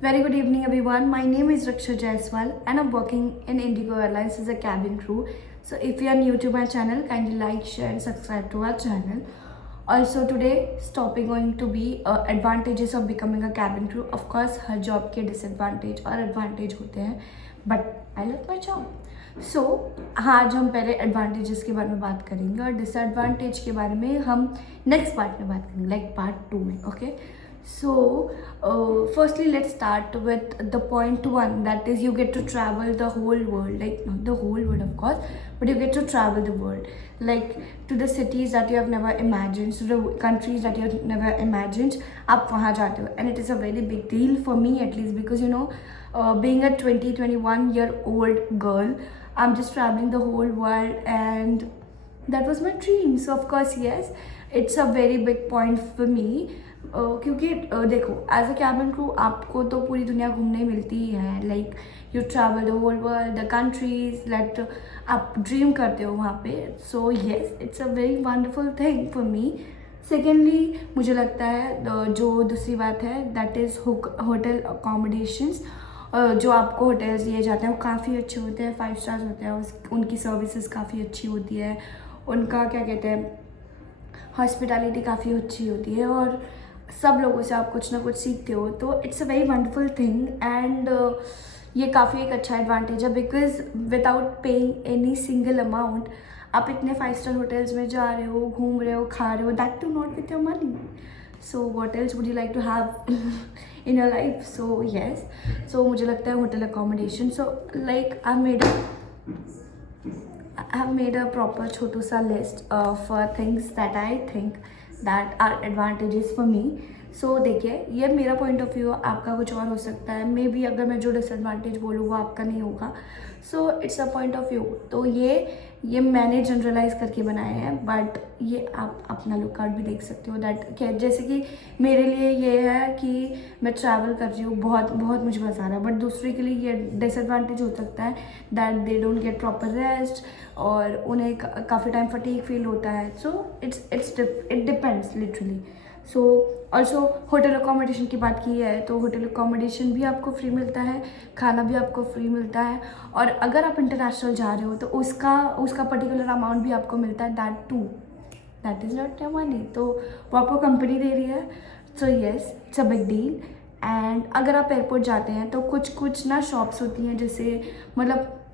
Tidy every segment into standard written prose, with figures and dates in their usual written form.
Very good evening, everyone. My name is Raksha Jaiswal, and I'm working in Indigo Airlines as a cabin crew. So, if you are new to my channel, kindly like, share, and subscribe to our channel. Also, today's topic going to be advantages of becoming a cabin crew. Of course, her job के disadvantage और advantage होते हैं, but I love my job. सो आज हम पहले advantages के बारे में बात करेंगे और डिसएडवांटेज के बारे में हम नेक्स्ट पार्ट में बात करेंगे, लाइक पार्ट 2 में. Okay. So, firstly, let's start with the point one, that is, you get to travel the whole world, like not the whole world, of course, but you get to travel the world, like to the cities that you have never imagined, to the countries that you have never imagined. आप वहाँ जाते हो, and it is a very big deal for me at least, because being a 21-year-old girl, I'm just traveling the whole world, and that was my dream. So of course, yes, it's a very big point for me. क्योंकि देखो, as a cabin crew आपको तो पूरी दुनिया घूमने मिलती ही है, like you travel the whole world, the countries that आप ड्रीम करते हो वहाँ पे. So yes, it's a very wonderful thing for me. Secondly, मुझे लगता है जो दूसरी बात है, दैट इज़ होटल अकोमोडेशंस. जो आपको होटल्स दिए जाते हैं वो काफ़ी अच्छे होते हैं, 5 स्टार्स होते हैं, उनकी सर्विसेज काफ़ी अच्छी होती है, उनका क्या कहते हैं, हॉस्पिटैलिटी काफ़ी अच्छी होती है, और सब लोगों से आप कुछ ना कुछ सीखते हो. तो it's a very wonderful thing, and ये काफ़ी एक अच्छा एडवांटेज है, because without paying any single amount आप इतने 5 स्टार होटल्स में जा रहे हो, घूम रहे हो, खा रहे हो, that too not with your money. So what else would you like to have in your life. So yes, so मुझे लगता है hotel accommodation. So like I have made a proper छोटू सा list of things that I think that are advantages for me. So देखिए, ये मेरा point of view है, आपका कुछ और हो सकता है. मे बी अगर मैं जो डिसएडवांटेज बोलूँ वो आपका नहीं होगा. So it's a point of view. तो ये मैंने जनरलाइज करके बनाए हैं, बट ये आप अपना लुक आउट भी देख सकते हो. दैट क्या, जैसे कि मेरे लिए ये है कि मैं ट्रैवल कर रही हूँ, बहुत बहुत मुझे मज़ा आ रहा है, बट दूसरे के लिए ये डिसएडवांटेज हो सकता है that they don't get proper rest, और उन्हें काफ़ी टाइम फटीग फील होता है. So it depends literally. So also hotel accommodation की बात की है, तो होटल अकोमोडेशन भी आपको फ्री मिलता है, खाना भी आपको फ्री मिलता है, और अगर आप इंटरनेशनल जा रहे हो तो उसका पर्टिकुलर अमाउंट भी आपको मिलता है, that is not your money. तो वो आपको कंपनी दे रही है. सो yes, it's a big deal. And अगर आप एयरपोर्ट जाते हैं तो कुछ ना शॉप्स होती हैं,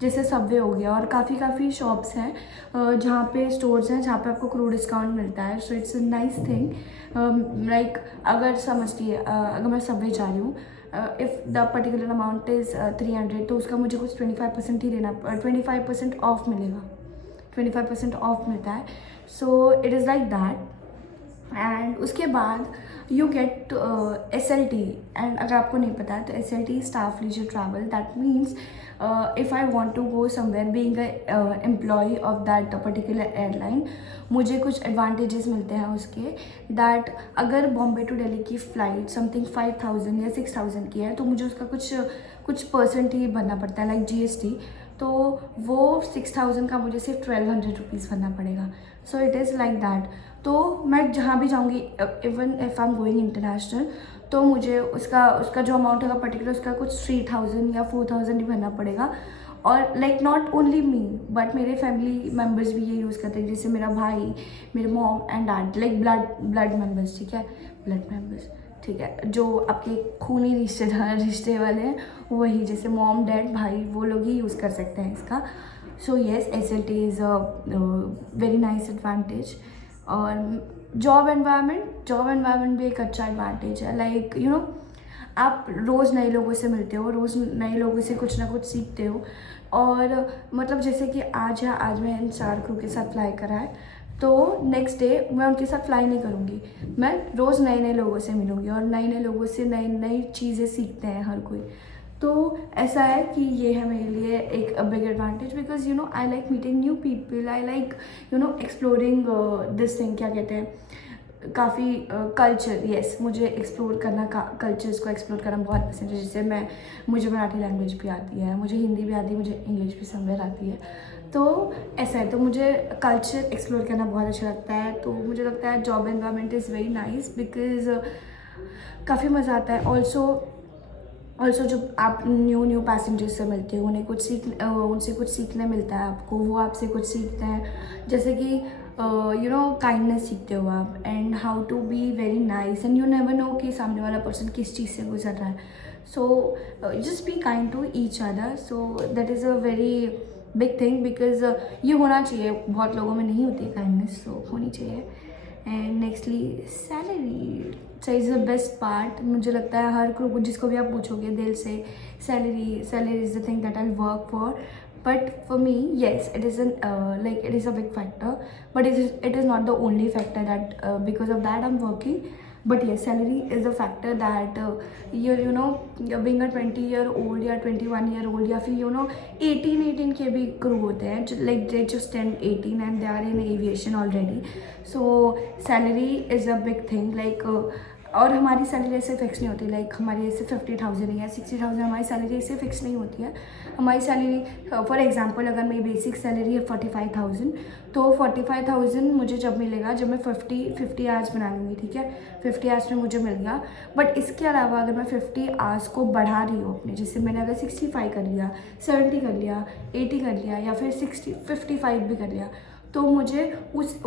जैसे सबवे हो गया, और काफ़ी शॉप्स हैं जहाँ पे स्टोर्स हैं जहाँ पे आपको क्रू डिस्काउंट मिलता है. So it's a nice thing. Like अगर समझिए, अगर मैं सबवे जा रही हूँ, if the particular amount is 300, तो उसका मुझे कुछ 25% ही देना, 25% ऑफ मिलेगा, 25% ऑफ मिलता है. So it is like that. And उसके बाद यू गेट SLT. एंड अगर आपको नहीं पता है तो SLT, staff leisure travel, that means if I want to go somewhere being employ of that particular airline, मुझे कुछ एडवांटेजेस मिलते हैं उसके. दैट अगर बॉम्बे टू दिल्ली की फ़्लाइट समथिंग 5,000 या 6,000 की है, तो मुझे उसका कुछ परसेंट ही भरना पड़ता है, लाइक GST. तो वो 6,000 का मुझे सिर्फ 1,200 रुपीज़ भरना पड़ेगा. So it is like that. तो मैं जहाँ भी जाऊँगी, even if I am going international, तो मुझे उसका जो अमाउंट होगा पर्टिकुलर, उसका कुछ 3,000 या 4,000 ही भरना पड़ेगा. और like not only me, but मेरे फैमिली मेम्बर्स भी ये यूज़ करते हैं, जैसे मेरा भाई, मेरे mom and dad, like blood members, ठीक है, ब्लड मेम्बर्स, ठीक है, जो आपके खूनी रिश्ते वाले हैं, वही, जैसे मॉम, डैड, भाई, वो लोग ही यूज़ कर सकते हैं इसका. So yes, SLT is a very nice advantage. और जॉब एनवायरनमेंट भी एक अच्छा एडवांटेज है. लाइक आप रोज़ नए लोगों से मिलते हो, रोज़ नए लोगों से कुछ ना कुछ सीखते हो. और मतलब जैसे कि आज मैं स्टार क्रू के साथ फ्लाई करा है, तो नेक्स्ट डे मैं उनके साथ फ्लाई नहीं करूँगी. मैं रोज़ नए लोगों से मिलूँगी, और नए लोगों से नई चीज़ें सीखते हैं हर कोई. तो ऐसा है कि ये है मेरे लिए एक big advantage, because I like meeting new people, I like exploring this thing, क्या कहते हैं, काफ़ी कल्चर. येस, मुझे एक्सप्लोर करना, कल्चर्स को एक्सप्लोर करना बहुत पसंद है. जैसे मुझे मराठी लैंग्वेज भी आती है, मुझे हिंदी भी आती है, मुझे इंग्लिश भी समवेयर आती है. तो ऐसा है, तो मुझे कल्चर एक्सप्लोर करना बहुत अच्छा लगता है. तो मुझे लगता है job environment is very nice, because काफ़ी मज़ा आता है. ऑल्सो ऑल्सो जब आप न्यू पैसेंजर्स से मिलते हो, उनसे कुछ सीखने मिलता है आपको, वो आपसे कुछ सीखते हैं, जैसे कि काइंडनेस सीखते हो आप, and how to be very nice, and you never know कि सामने वाला पर्सन किस चीज़ से गुजर रहा है. So just be kind to each other. So that is a very big thing, because ये होना चाहिए, बहुत लोगों में नहीं होती काइंडनेस, सो होनी चाहिए. And nextly salary. So is the best part. मुझे लगता है हर को जिसको भी आप पूछोगे दिल से, salary is the thing that I work for. But for me, yes, it is it is a big factor, but it is not the only factor that because of that I'm working. But yes, salary is a factor that you're being a 20-year-old या 21-year-old या फिर 18 के भी crew होते हैं, like they just turned 18 and they are in aviation already. So salary is a big thing, like और हमारी salary ऐसे फिक्स नहीं होती, लाइक हमारी ऐसे 50,000 या 60,000 हमारी सैलरी ऐसे फिक्स नहीं होती है. हमारी सैलरी फॉर एग्जांपल अगर मेरी बेसिक सैलरी है 45,000, तो 45,000 मुझे जब मिलेगा जब मैं 50 आवर्स बना लूँगी, ठीक है, 50 आवर्स में मुझे मिल गया. बट इसके अलावा अगर मैं 50 आवर्स को बढ़ा रही हूँ अपने, जैसे मैंने अगर 65 कर लिया, 70 कर लिया, 80 कर लिया या फिर 55 भी कर लिया, तो मुझे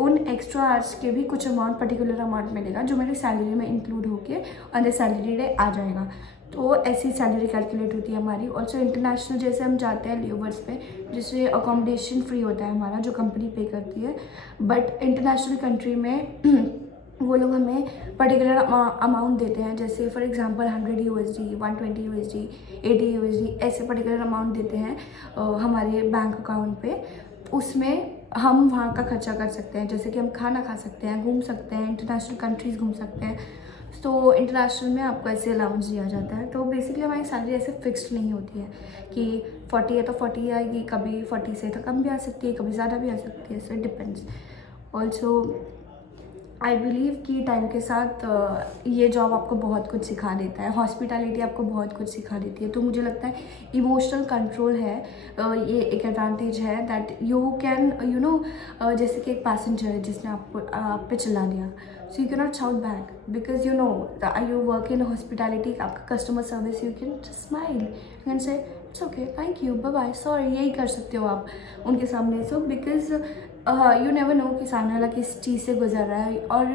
उन एक्स्ट्रा आवर्स के भी कुछ अमाउंट, पर्टिकुलर अमाउंट मिलेगा जो मेरी सैलरी में इंक्लूड होके ऑन द सैलरी डे आ जाएगा. तो ऐसी सैलरी कैलकुलेट होती है हमारी. ऑल्सो इंटरनेशनल जैसे हम जाते हैं लेवर्स पे, जिससे अकोमोडेशन फ्री होता है हमारा, जो कंपनी पे करती है. बट इंटरनेशनल कंट्री में वो लोग हमें पर्टिकुलर अमाउंट देते हैं, जैसे for example 100 USD, 120 USD, 80 USD, ऐसे पर्टिकुलर अमाउंट देते हैं हमारे बैंक अकाउंट पे. उसमें हम वहाँ का खर्चा कर सकते हैं, जैसे कि हम खाना खा सकते हैं, घूम सकते हैं, इंटरनेशनल कंट्रीज़ घूम सकते हैं. तो इंटरनेशनल में आपको ऐसे अलाउंस दिया जाता है. तो बेसिकली हमारी सैलरी ऐसे फिक्स्ड नहीं होती है कि 40 है तो 40 आएगी, कभी 40 से तो कम भी आ सकती है, कभी ज़्यादा भी आ सकती है. So it depends. Also I believe कि टाइम के साथ ये जॉब आपको बहुत कुछ सिखा देता है. हॉस्पिटैलिटी आपको बहुत कुछ सिखा देती है. तो मुझे लगता है इमोशनल कंट्रोल है, ये एक एडवांटेज है दैट यू कैन जैसे कि एक पैसेंजर है जिसने आप पे चिल्ला दिया, so you can not shout back, because you work in hospitality, आपका customer service, you can smile, you can say it's okay, thank you, bye bye, sorry, यही कर सकते हो आप उनके सामने. So because you never know कि सामने वाला किस चीज़ से गुजर रहा है. और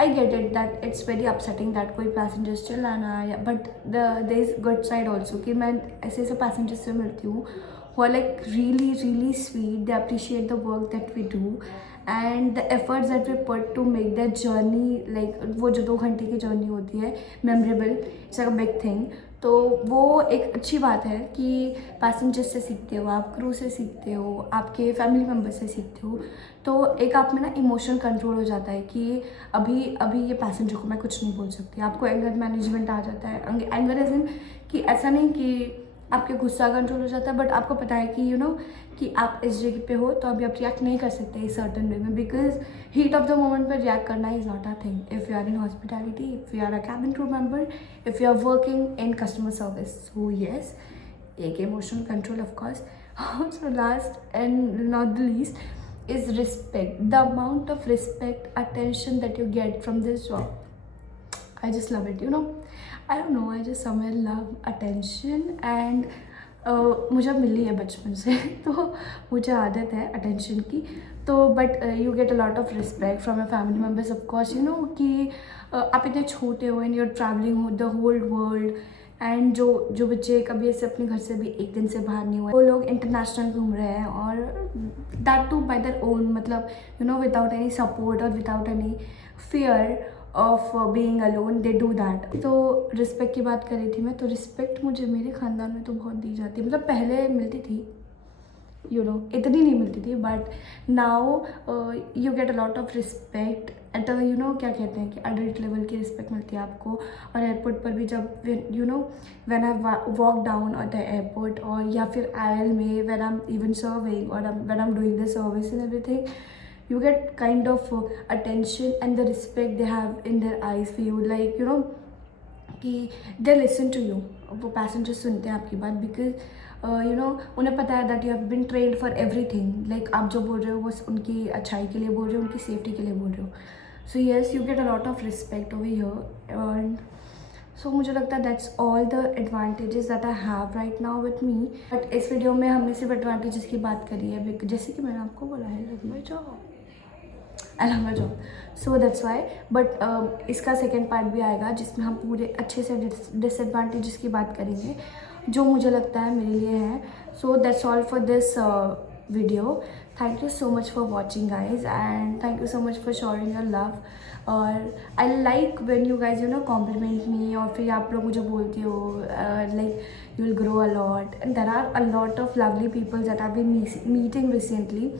I get it that it's very upsetting that कोई पैसेंजर्स चिल्लाना, या but there is good side also कि मैं ऐसे पैसेंजर्स से मिलती हूँ who are like really sweet. They appreciate the work that we do and the efforts that we put to make that journey, like वो जो 2 घंटे की जर्नी होती है, memorable. It's like a big thing. तो वो एक अच्छी बात है कि पैसेंजर्स से सीखते हो आप, क्रू से सीखते हो, आपके फैमिली मेम्बर से सीखते हो. तो एक आप में ना इमोशनल कंट्रोल हो जाता है कि अभी ये पैसेंजर को मैं कुछ नहीं बोल सकती. आपको एंगर मैनेजमेंट आ जाता है. एंगर एज इन कि ऐसा नहीं कि आपके गुस्सा कंट्रोल हो जाता है, बट आपको पता है कि कि आप इस जगह पे हो तो अभी आप रिएक्ट नहीं कर सकते इस सर्टन वे में, because heat of the moment पर रिएक्ट करना is not a thing. If you are in hospitality, if you are a cabin crew member, if you are working in customer service, so yes, एक emotional control of course. So last and not the least is respect. The amount of respect, attention that you get from this job, I just love it, I don't know, I just somewhere love attention and मुझे मिली है बचपन से तो मुझे आदत है attention की. तो but you get a lot of respect from your family members of course, कि आप इतने छोटे हो and you are travelling the whole world. And जो बच्चे कभी ऐसे अपने घर से भी एक दिन से बाहर नहीं हुए, वो लोग इंटरनेशनल घूम रहे हैं, और that too by their own, मतलब विदाउट एनी सपोर्ट और without any fear of being alone, they do that. तो रिस्पेक्ट की बात कर रही थी मैं, तो रिस्पेक्ट मुझे मेरे ख़ानदान में तो बहुत दी जाती है. मतलब पहले मिलती थी, इतनी नहीं मिलती थी, but now you get a lot of respect at क्या कहते हैं कि अडल्ट लेवल की रिस्पेक्ट मिलती है आपको. और एयरपोर्ट पर भी जब when I walk down on the airport, और या फिर आयल में when I am even serving और when I am doing the service and everything, you get kind of attention and the respect they have in their eyes for you, like कि they listen to you. वो passenger सुनते हैं आपकी बात, because उन्हें पता है that you have been trained for everything. Like आप जो बोल रहे हो वो उनकी अच्छाई के लिए बोल रहे हो, उनकी सेफ्टी के लिए बोल रहे हो. So yes, you get a lot of respect over here. And so मुझे लगता है that's all the advantages that I have right now with me. But इस वीडियो में हमने सिर्फ एडवांटेजेस की बात करी है, जैसे कि मैंने आपको बोला है love my job, I love my job, so that's why. But इसका सेकेंड पार्ट भी आएगा जिसमें हम पूरे अच्छे से डिसएडवांटेजेस की बात करेंगे जो मुझे लगता है मेरे लिए है। So that's all for this video. Thank you so much for watching guys, and thank you so much for showering your love. और I like when you guys you know compliment me, और फिर आप लोग मुझे बोलते हो like you will grow a lot, and there are a lot of lovely people that I been meeting recently,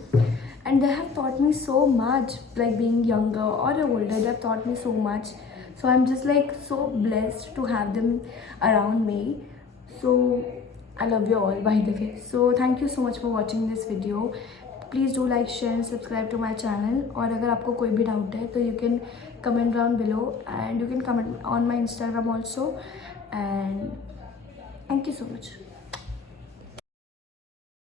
and they have taught me so much, like being younger or older, they have taught me so much. So I'm just like so blessed to have them around me. So I love you all, by the way. So thank you so much for watching this video. Please do like, share and subscribe to my channel. और अगर आपको कोई भी doubt है तो you can comment down below, and you can comment on my Instagram also. And thank you so much.